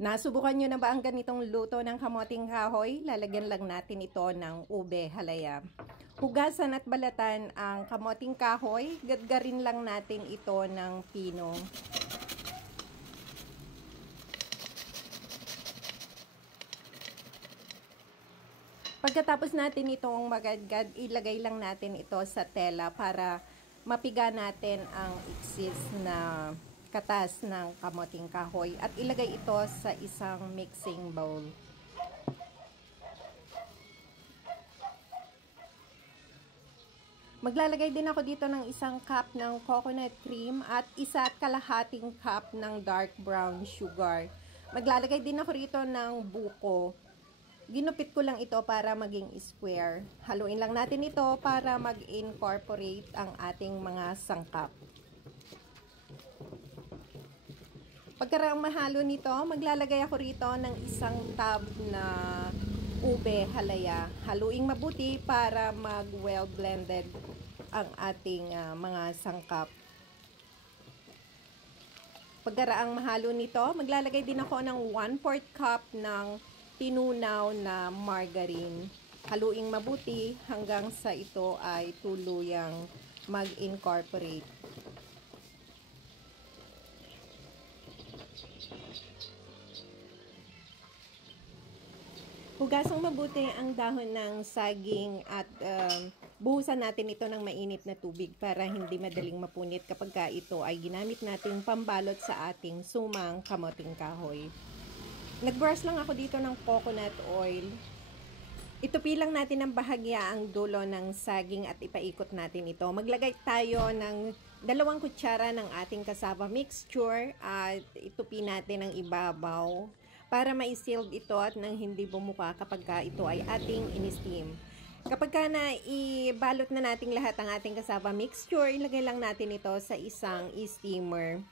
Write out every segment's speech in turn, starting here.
Nasubukan nyo na ba ang ganitong luto ng kamoting kahoy? Lalagyan lang natin ito ng ube halaya. Hugasan at balatan ang kamoting kahoy. Gadgarin lang natin ito ng pino. Pagkatapos natin itong magadgad, ilagay lang natin ito sa tela para mapiga natin ang iksis na katas ng kamoting kahoy at ilagay ito sa isang mixing bowl. Maglalagay din ako dito ng isang cup ng coconut cream at 1 1/2 cup ng dark brown sugar. Maglalagay din ako rito ng buko. Ginupit ko lang ito para maging square. Haluin lang natin ito para mag-incorporate ang ating mga sangkap. Pagkarang mahalo nito, maglalagay ako rito ng isang tub na ube halaya. Haluing mabuti para mag-well blended ang ating mga sangkap. Pagkaraang mahalo nito, maglalagay din ako ng 1/4 cup ng tinunaw na margarine. Haluing mabuti hanggang sa ito ay tuluyang mag-incorporate. Hugasang mabuti ang dahon ng saging at buhusan natin ito ng mainit na tubig para hindi madaling mapunit kapag ito ay ginamit nating pambalot sa ating sumang kamoting kahoy. Nag-brush lang ako dito ng coconut oil. Itupi lang natin ng bahagya ang dulo ng saging at ipaikot natin ito. Maglagay tayo ng 2 kutsara ng ating cassava mixture at itupi natin ang ibabaw para ma-sealed ito at nang hindi bumuka kapag ito ay ating in-steam. Kapag na ibalot na natin lahat ang ating cassava mixture, ilagay lang natin ito sa isang steamer.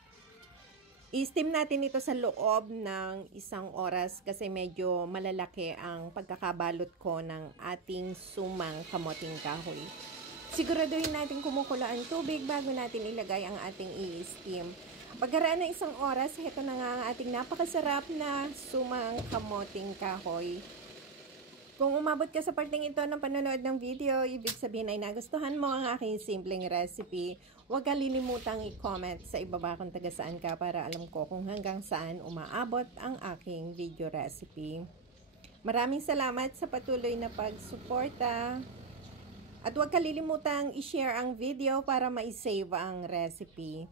I-steam natin ito sa loob ng 1 oras kasi medyo malalaki ang pagkakabalot ko ng ating sumang kamoting kahoy. Siguraduhin natin kumukulo ang tubig bago natin ilagay ang ating i-steam. Pagkaraan ng 1 oras, ito na nga ang ating napakasarap na sumang kamoting kahoy. Kung umabot ka sa parteng ito ng panonood ng video, ibig sabihin ay nagustuhan mo ang aking simpleng recipe. Huwag kalilimutang i-comment sa ibaba kung taga saan ka para alam ko kung hanggang saan umaabot ang aking video recipe. Maraming salamat sa patuloy na pagsuporta. At huwag kalilimutang i-share ang video para ma-save ang recipe.